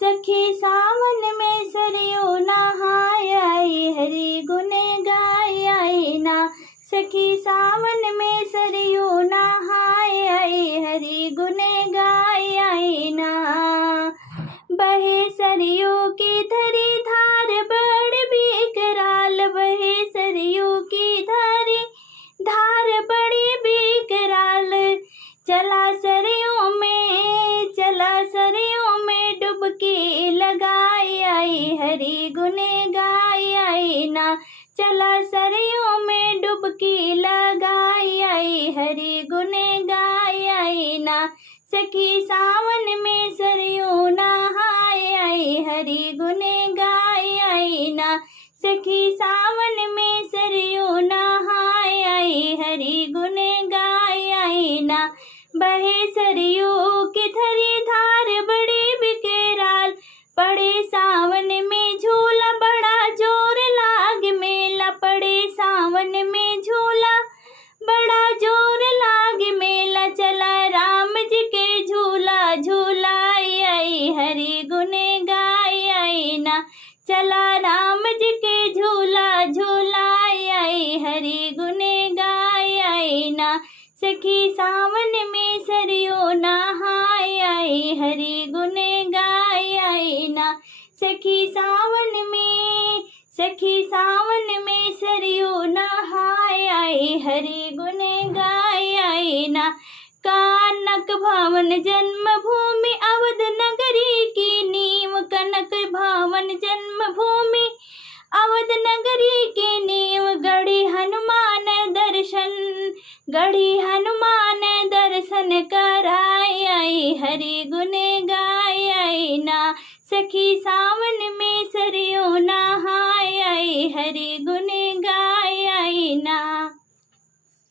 सखी सावन में सरयू नहाय आई, हरि गुण गाय आई ना। सखी सावन में सरयू नहाय आई, हरि गुण गाय आई ना। बहे सरयू की धरी धार बड़ बेकराल, बहे सरयू की धरी धार बड़ी बेकराल। चला सरयू में डुबकी लगाई आई, हरि गुण गाय आई ना। चला सरयू में डुबकी लगाई आई, हरि गुण गाय आई ना। सखी सावन में सरयू नहाय आई, हरि गुण गाय आई ना। सखी सावन में सरयू नहाय आई, हरि गुण गाय आई ना। बहे सरयू की धरी धार बड़ी बेकराल, पड़े सावन में झूला बड़ा जोर लाग मेला। पड़े सावन में झूला बड़ा जोर लाग मेला। चला राम जी के झूला झूलाई आई, हरि गुण गाय आई ना। चला राम जी के झूला झूलाई आई, हरि गुण गाय आई ना। सखी सावन में सरयू नहाय आई, हरि गुण गाय आई ना। सखी सावन में सरयू नहाय आई, हरि गुण गाय आई ना। कनक भवन जन्मभूमि अवध नगरी की नींव, कनक भवन जन्मभूमि अवध नगरी की नींव। गढ़ी हनुमान दर्शन कराय आई, हरि गुण गाय आई ना। सखी सावन में सरयू